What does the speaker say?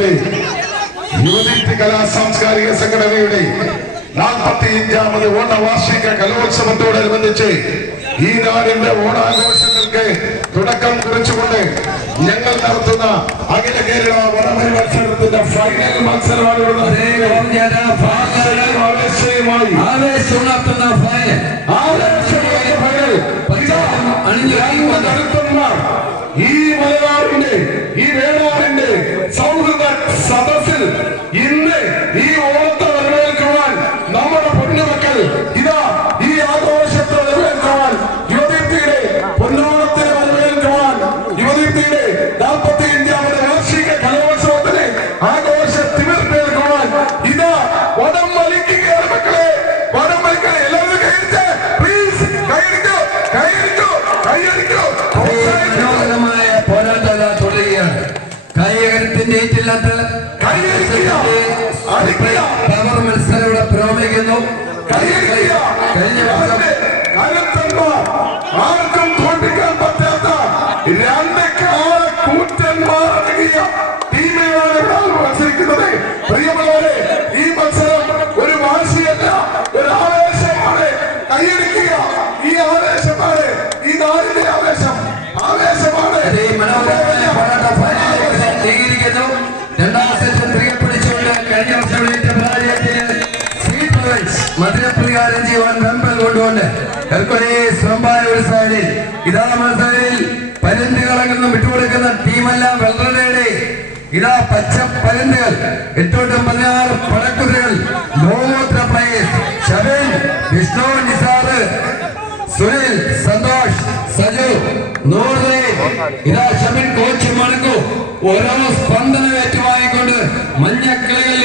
മലയാറിലെ യുവദീപ്തി കലാ സാംസ്കാരിക സംഘടനയുടെ 45ാമത് ഓണവാർഷിക കലോത്സവത്തോടനുബന്ധിച്ച് ഈ നാടിന്റെ ഓണാഘോഷങ്ങൾക്ക് തുടക്കം കുറിച്ചുകൊണ്ട് ഞങ്ങൾ നടത്തുന്ന അഖില കേരള വടംവലി മത്സരത്തിന്റെ ഫൈനൽ മത്സരമാണ് ഈ മലയാറിന്റെ ഈ വേണാറിന്റെ സൗഹൃദ സദസ്സിൽ ഇന്ന് ഈ ഓണത്തെ വരവേൽക്കുവാൻ നമ്മുടെ പൊന്നുമക്കൾ ഇതാ ഈ ആഘോഷത്തെ വരവേൽക്കുവാൻ യുവദീപ്തിയുടെ പൊന്നോണത്തെ വരവേൽക്കുവാൻ യുവദീപ്തിയുടെ 45ാമത് വാർഷിക കലോത്സവത്തിന് ആഘോഷ തിമിർത്തേൽക്കുവാൻ ഇതാ വടം വലിക്കുകയാണ് മക്കളെ. വടം വലിക്കാൻ എല്ലാവരും കൈയടിച്ച് പ്ലീസ് കൈയടിക്കൂ കൈയടിക്കൂ കൈയടിക്കൂ. മത്സരം ഇവിടെ പുരോഗമിക്കുന്നു. ആർക്കും തോൽപ്പിക്കാൻ പറ്റാത്ത രണ്ട് കൂറ്റന്മാർ ടീമിനാണ് ഇവിടെ മത്സരിക്കുന്നത്. പ്രിയമുള്ളവരെ, ഈ മത്സരം ഒരു വാശിയല്ല, ഒരു ആവേശമാണ്. കൈയടിക്കുക. ഈ ആവേശമാണ് ഈ നാടിന്റെ ആവേശം. ആവേശമാണ്. രണ്ടാം സെഷൻ പ്രിയപ്പിടിച്ചുകൊണ്ട് കഴിഞ്ഞ വർഷം മധുരപ്രികാരം ചെയ്യുവാൻ വെമ്പൽ കൊണ്ടുകൊണ്ട് ഹെർക്കുലീസ് റംബായ ഒരു സൈഡിൽ ഇതാ മത്സരത്തിൽ പരുന്തുകളൊന്നും വിട്ടുകൊടുക്കുന്ന ടീമെല്ലാം വെള്ളയുടെ ഇതാ പച്ച പരുന്തുകൾ 8-16 പടക്കുതിരകൾ ലോകോത്തര പ്ലേയേഴ്സ് ഷബിൻ, വിഷ്ണു, നിസാർ, സുനിൽ, സന്തോഷ്, സജു, നൂറുദ്ദീൻ. ഇതാ ഷബിൻ കോച്ച് മണക്കു ഓരോ സ്പന്ദനം ഏറ്റുവാങ്ങിക്കൊണ്ട് മഞ്ഞക്കിളികൾ